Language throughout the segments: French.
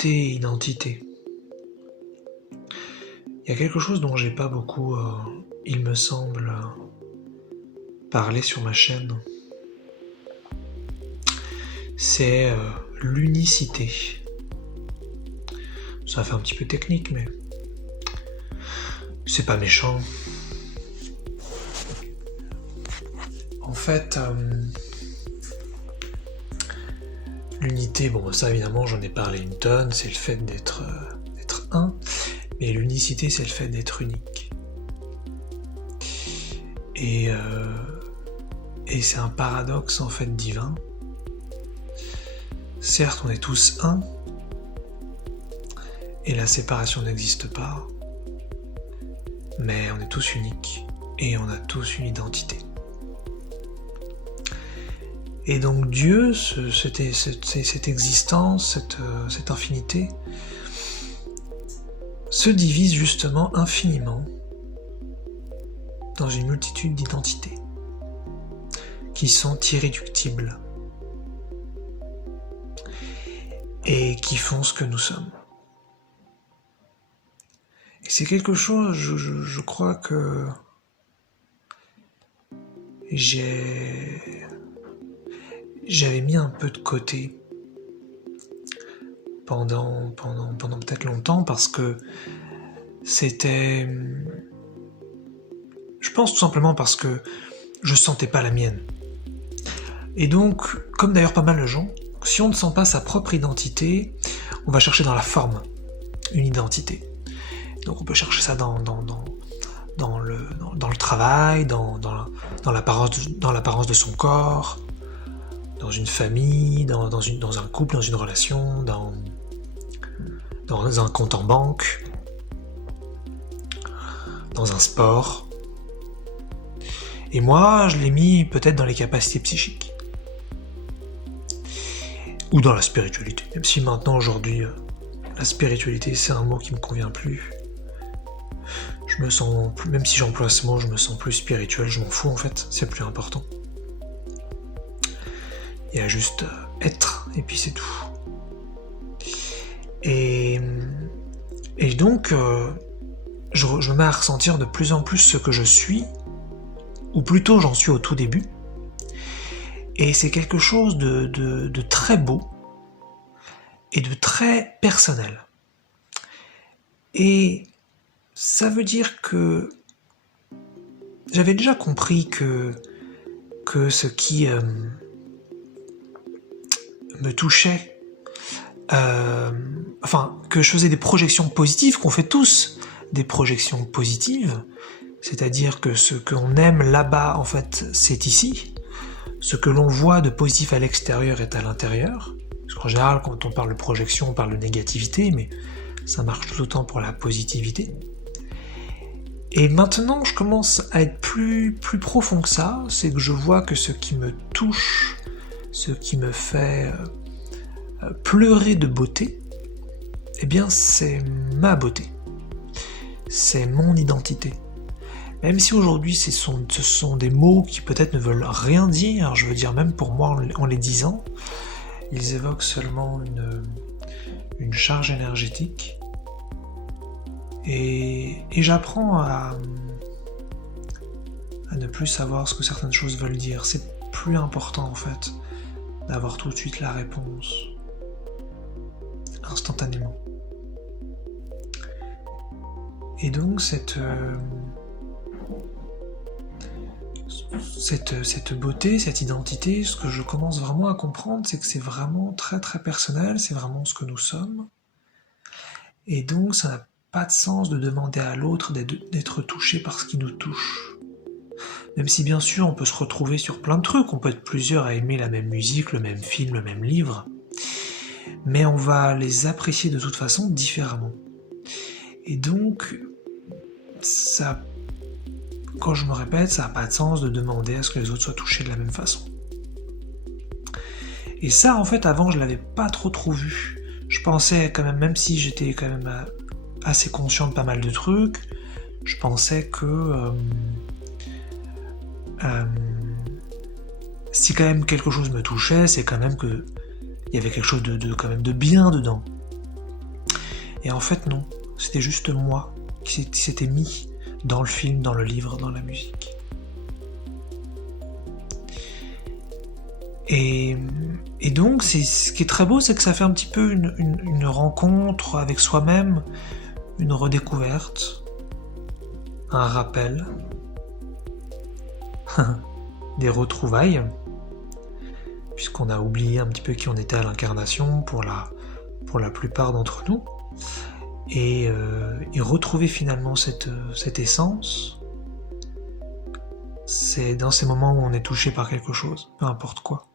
côté identité, il y a quelque chose dont j'ai pas beaucoup, il me semble, parlé sur ma chaîne. C'est l'unicité. Ça fait un petit peu technique, mais c'est pas méchant. En fait, l'unité, bon ça évidemment j'en ai parlé une tonne, c'est le fait d'être un, mais l'unicité c'est le fait d'être unique. Et c'est un paradoxe en fait divin. Certes on est tous un, et la séparation n'existe pas, mais on est tous uniques, et on a tous une identité. Et donc Dieu, cette existence, cette infinité, se divise justement infiniment dans une multitude d'identités qui sont irréductibles et qui font ce que nous sommes. Et c'est quelque chose, je crois que j'avais mis un peu de côté pendant peut-être longtemps parce que c'était... Je pense tout simplement parce que je sentais pas la mienne. Et donc, comme d'ailleurs pas mal de gens, si on ne sent pas sa propre identité, on va chercher dans la forme une identité. Donc on peut chercher ça dans le travail, dans l'apparence de son corps, dans une famille, dans un couple, dans une relation, dans un compte en banque, dans un sport. Et moi, je l'ai mis peut-être dans les capacités psychiques. Ou dans la spiritualité. Même si maintenant, aujourd'hui, la spiritualité, c'est un mot qui me convient plus. Je me sens, même si j'emploie ce mot, je me sens plus spirituel, je m'en fous en fait, c'est plus important. Il y a juste être, et puis c'est tout. Et donc, je me mets à ressentir de plus en plus ce que je suis, ou plutôt j'en suis au tout début. Et c'est quelque chose de très beau, et de très personnel. Et ça veut dire que j'avais déjà compris que ce qui me touchait, que je faisais des projections positives, qu'on fait tous des projections positives, c'est-à-dire que ce qu'on aime là-bas, en fait, c'est ici. Ce que l'on voit de positif à l'extérieur est à l'intérieur. Parce qu'en général, quand on parle de projection, on parle de négativité, mais ça marche tout autant pour la positivité. Et maintenant, je commence à être plus profond que ça, c'est que je vois que ce qui me touche, ce qui me fait pleurer de beauté, eh bien c'est ma beauté, c'est mon identité. Même si aujourd'hui ce sont des mots qui peut-être ne veulent rien dire, je veux dire même pour moi en les disant, ils évoquent seulement une charge énergétique. Et j'apprends à ne plus savoir ce que certaines choses veulent dire. C'est plus important en fait d'avoir tout de suite la réponse instantanément. Et donc cette beauté, cette identité, ce que je commence vraiment à comprendre, c'est que c'est vraiment très très personnel, c'est vraiment ce que nous sommes. Et donc ça n'a pas de sens de demander à l'autre d'être touché par ce qui nous touche. Même si bien sûr on peut se retrouver sur plein de trucs, on peut être plusieurs à aimer la même musique, le même film, le même livre, mais on va les apprécier de toute façon différemment. Et donc, ça, quand je me répète, ça n'a pas de sens de demander à ce que les autres soient touchés de la même façon. Et ça, en fait, avant, je l'avais pas trop vu. Je pensais quand même si j'étais quand même assez conscient de pas mal de trucs, je pensais que si quand même quelque chose me touchait, c'est quand même que il y avait quelque chose de quand même de bien dedans. Et en fait non, c'était juste moi qui s'était mis dans le film, dans le livre, dans la musique. Et donc, ce qui est très beau, c'est que ça fait un petit peu une rencontre avec soi-même, une redécouverte, un rappel, des retrouvailles, puisqu'on a oublié un petit peu qui on était à l'incarnation pour la plupart d'entre nous, et retrouver finalement cette essence, c'est dans ces moments où on est touché par quelque chose, peu importe quoi.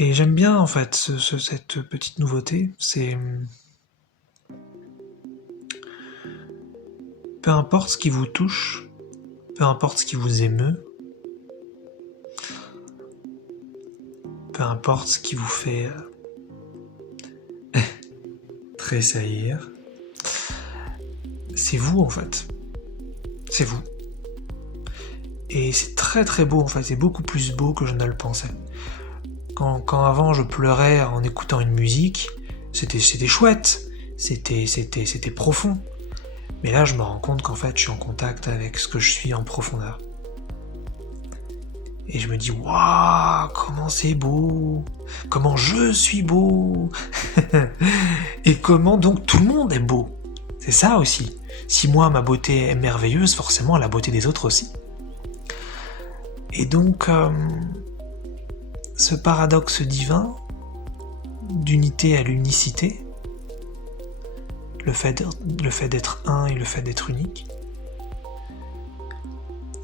Et j'aime bien en fait cette petite nouveauté, c'est peu importe ce qui vous touche, peu importe ce qui vous émeut, peu importe ce qui vous fait tressaillir, c'est vous en fait, c'est vous. Et c'est très très beau en fait, c'est beaucoup plus beau que je ne le pensais. Quand avant je pleurais en écoutant une musique, c'était chouette, c'était profond. Mais là je me rends compte qu'en fait je suis en contact avec ce que je suis en profondeur. Et je me dis, waouh, comment c'est beau, comment je suis beau, et comment donc tout le monde est beau. C'est ça aussi. Si moi ma beauté est merveilleuse, forcément la beauté des autres aussi. Et donc, ce paradoxe divin, d'unité à l'unicité, le fait d'être un et le fait d'être unique,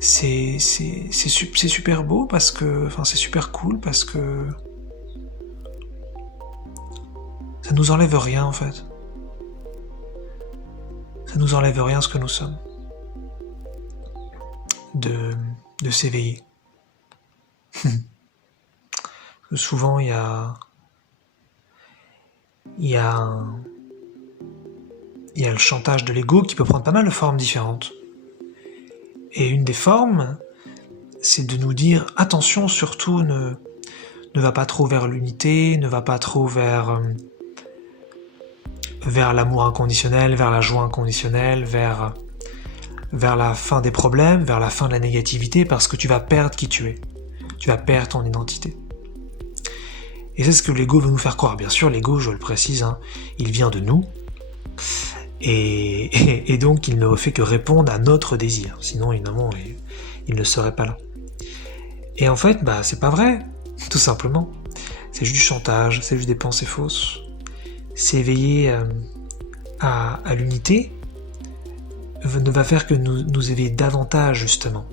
c'est super beau parce que, enfin c'est super cool parce que ça nous enlève rien en fait. Ça nous enlève rien ce que nous sommes. De s'éveiller. Souvent il y a le chantage de l'ego qui peut prendre pas mal de formes différentes. Et une des formes, c'est de nous dire attention, surtout ne va pas trop vers l'unité, ne va pas trop vers l'amour inconditionnel, vers la joie inconditionnelle, vers la fin des problèmes, vers la fin de la négativité, parce que tu vas perdre qui tu es. Tu vas perdre ton identité. Et c'est ce que l'ego veut nous faire croire. Bien sûr, l'ego, je le précise, il vient de nous, et donc il ne fait que répondre à notre désir. Sinon, évidemment, il ne serait pas là. Et en fait, c'est pas vrai, tout simplement. C'est juste du chantage, c'est juste des pensées fausses. S'éveiller à l'unité ne va faire que nous éveiller davantage, justement,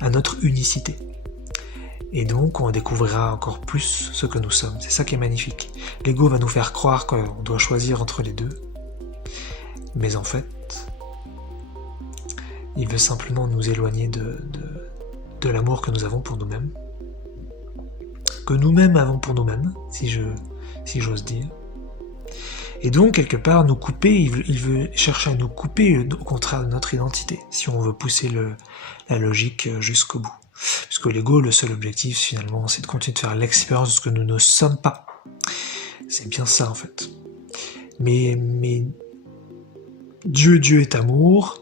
à notre unicité. Et donc, on découvrira encore plus ce que nous sommes. C'est ça qui est magnifique. L'ego va nous faire croire qu'on doit choisir entre les deux. Mais en fait, il veut simplement nous éloigner de l'amour que nous avons pour nous-mêmes. Que nous-mêmes avons pour nous-mêmes, si j'ose dire. Et donc, quelque part, nous couper, il veut chercher à nous couper, au contraire, de notre identité, si on veut pousser la logique jusqu'au bout. Puisque l'ego, le seul objectif, finalement, c'est de continuer de faire l'expérience de ce que nous ne sommes pas. C'est bien ça, en fait. Mais Dieu est amour,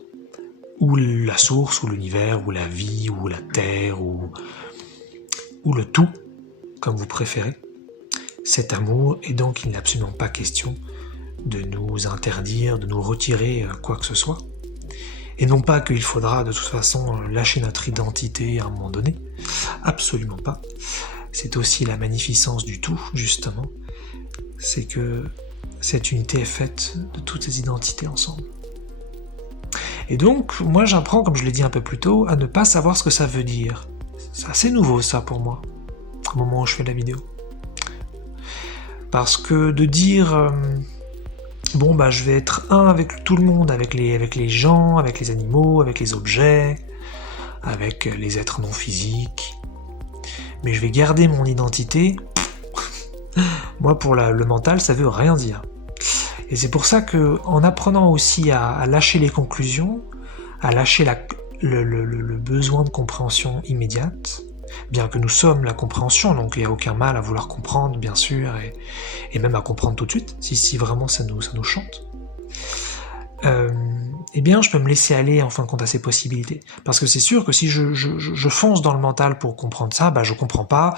ou la source, ou l'univers, ou la vie, ou la terre, ou le tout, comme vous préférez. Cet amour, et donc il n'est absolument pas question de nous interdire, de nous retirer quoi que ce soit. Et non pas qu'il faudra de toute façon lâcher notre identité à un moment donné, absolument pas. C'est aussi la magnificence du tout, justement, c'est que cette unité est faite de toutes ces identités ensemble. Et donc, moi j'apprends, comme je l'ai dit un peu plus tôt, à ne pas savoir ce que ça veut dire. C'est assez nouveau ça pour moi, au moment où je fais la vidéo. Parce que de dire... je vais être un avec tout le monde, avec les gens, avec les animaux, avec les objets, avec les êtres non physiques. Mais je vais garder mon identité. Moi, pour le mental, ça veut rien dire. Et c'est pour ça que, en apprenant aussi à lâcher les conclusions, à lâcher le besoin de compréhension immédiate, bien que nous sommes la compréhension, donc il n'y a aucun mal à vouloir comprendre, bien sûr, et même à comprendre tout de suite, si vraiment ça nous chante. Eh bien je peux me laisser aller en fin de compte à ces possibilités. Parce que c'est sûr que si je fonce dans le mental pour comprendre ça, bah je comprends pas,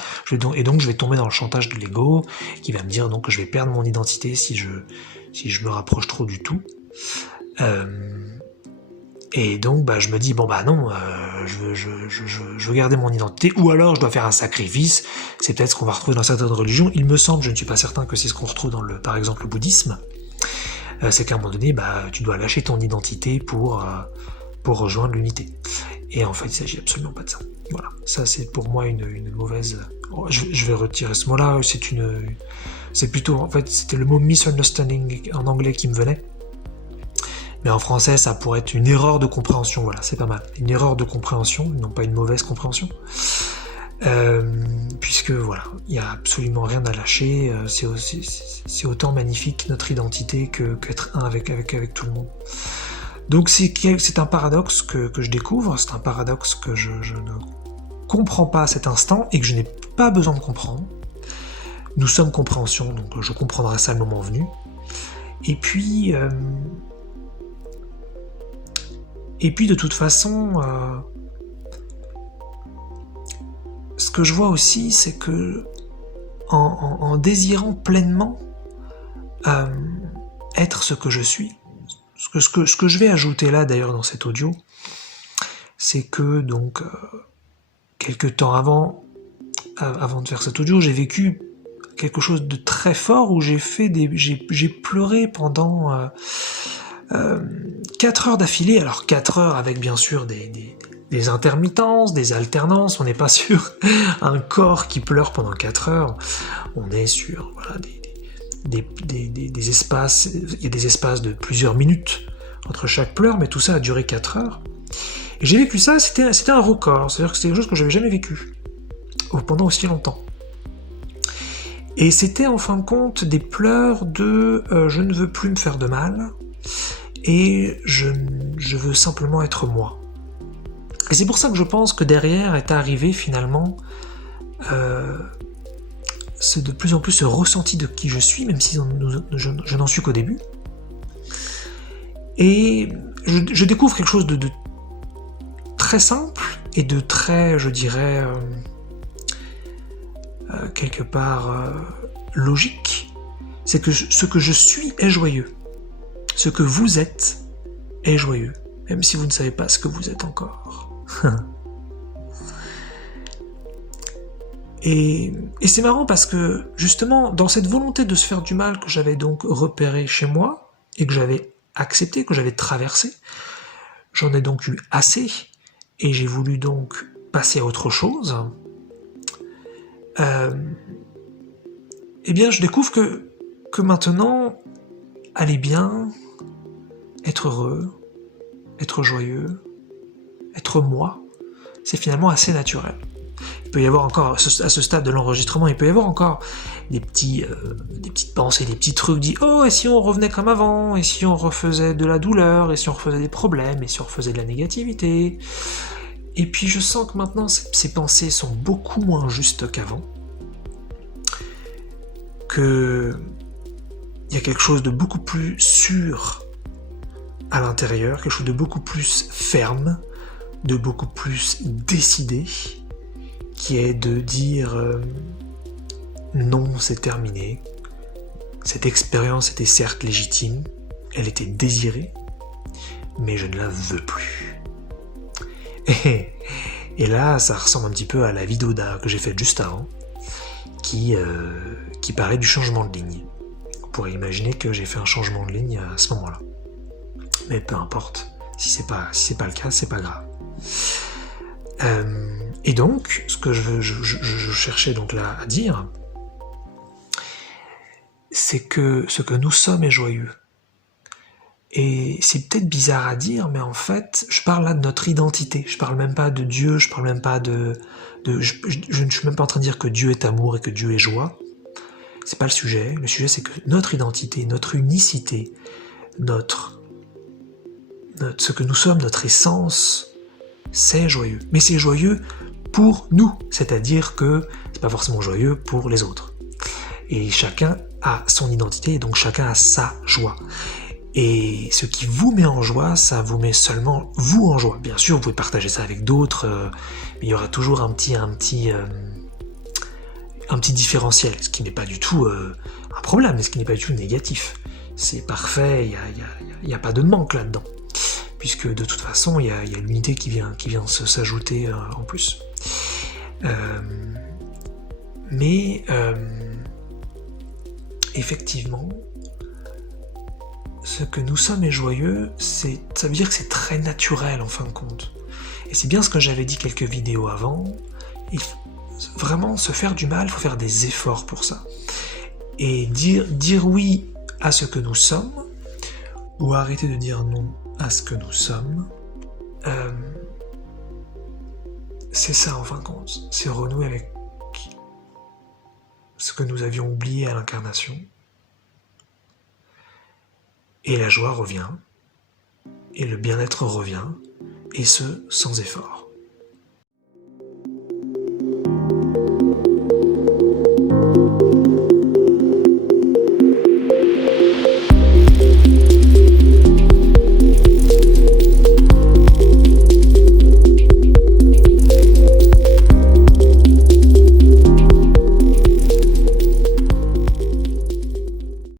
et donc je vais tomber dans le chantage de l'ego, qui va me dire donc que je vais perdre mon identité si je me rapproche trop du tout. Et donc bah je me dis bon bah non, je veux garder mon identité, ou alors je dois faire un sacrifice, c'est peut-être ce qu'on va retrouver dans certaines religions, il me semble, je ne suis pas certain que c'est ce qu'on retrouve dans par exemple le bouddhisme, c'est qu'à un moment donné, bah, tu dois lâcher ton identité pour rejoindre l'unité. Et en fait, il ne s'agit absolument pas de ça. Voilà, ça c'est pour moi une mauvaise... Je vais retirer ce mot-là, c'est plutôt... En fait, c'était le mot misunderstanding en anglais qui me venait. Mais en français, ça pourrait être une erreur de compréhension, voilà, c'est pas mal. Une erreur de compréhension, non pas une mauvaise compréhension. Puisque voilà, il n'y a absolument rien à lâcher, c'est autant magnifique notre identité qu'être un avec tout le monde. Donc c'est un paradoxe que je découvre, c'est un paradoxe que je ne comprends pas à cet instant et que je n'ai pas besoin de comprendre. Nous sommes compréhension, donc je comprendrai ça le moment venu. Et puis de toute façon, ce que je vois aussi, c'est que en désirant pleinement être ce que je suis, ce que je vais ajouter là d'ailleurs dans cet audio, c'est que donc quelque temps avant de faire cet audio, j'ai vécu quelque chose de très fort où j'ai pleuré pendant 4 heures d'affilée. Alors 4 heures avec bien sûr des intermittences, des alternances, on n'est pas sur un corps qui pleure pendant 4 heures, on est sur voilà, des espaces, il y a des espaces de plusieurs minutes entre chaque pleur, mais tout ça a duré 4 heures. Et j'ai vécu ça, c'était un record, c'est-à-dire que c'était quelque chose que j'avais jamais vécu pendant aussi longtemps. Et c'était en fin de compte des pleurs de je ne veux plus me faire de mal, et je veux simplement être moi. Et c'est pour ça que je pense que derrière est arrivé finalement de plus en plus ce ressenti de qui je suis, même si je n'en suis qu'au début. Et je découvre quelque chose de très simple et de très, je dirais, quelque part logique. C'est que ce que je suis est joyeux. Ce que vous êtes est joyeux, même si vous ne savez pas ce que vous êtes encore. Et c'est marrant parce que, justement, dans cette volonté de se faire du mal que j'avais donc repéré chez moi, et que j'avais accepté, que j'avais traversé, j'en ai donc eu assez, et j'ai voulu donc passer à autre chose. Eh bien, je découvre que maintenant, aller bien, être heureux, être joyeux, être moi, c'est finalement assez naturel. Il peut y avoir encore, à ce stade de l'enregistrement, il peut y avoir encore des petites pensées, des petits trucs, dit oh, et si on revenait comme avant, et si on refaisait de la douleur, et si on refaisait des problèmes, et si on refaisait de la négativité. Et puis je sens que maintenant, ces pensées sont beaucoup moins justes qu'avant, qu'il y a quelque chose de beaucoup plus sûr à l'intérieur, quelque chose de beaucoup plus ferme, de beaucoup plus décidé, qui est de dire non, c'est terminé. Cette expérience était certes légitime, elle était désirée, mais je ne la veux plus. Et là, ça ressemble un petit peu à la vidéo que j'ai faite juste avant, qui parlait du changement de ligne. On pourrait imaginer que j'ai fait un changement de ligne à ce moment-là. Mais peu importe, si c'est pas le cas, c'est pas grave. Et donc, ce que je cherchais donc là à dire, c'est que ce que nous sommes est joyeux. Et c'est peut-être bizarre à dire, mais en fait, je parle là de notre identité. Je parle même pas de Dieu, je parle même pas je ne suis même pas en train de dire que Dieu est amour et que Dieu est joie. C'est pas le sujet. Le sujet, c'est que notre identité, notre unicité, ce que nous sommes, notre essence, c'est joyeux. Mais c'est joyeux pour nous, c'est-à-dire que c'est pas forcément joyeux pour les autres. Et chacun a son identité, et donc chacun a sa joie. Et ce qui vous met en joie, ça vous met seulement vous en joie. Bien sûr, vous pouvez partager ça avec d'autres, mais il y aura toujours un petit différentiel, ce qui n'est pas du tout un problème, mais ce qui n'est pas du tout négatif. C'est parfait, il n'y a pas de manque là-dedans. Puisque de toute façon, il y a l'unité qui vient s'ajouter en plus. Mais effectivement, ce que nous sommes est joyeux, ça veut dire que c'est très naturel en fin de compte. Et c'est bien ce que j'avais dit quelques vidéos avant. Vraiment, se faire du mal, il faut faire des efforts pour ça. Et dire oui à ce que nous sommes, ou arrêter de dire non à ce que nous sommes, c'est ça en fin de compte. C'est renouer avec ce que nous avions oublié à l'incarnation. Et la joie revient, et le bien-être revient, et ce, sans effort.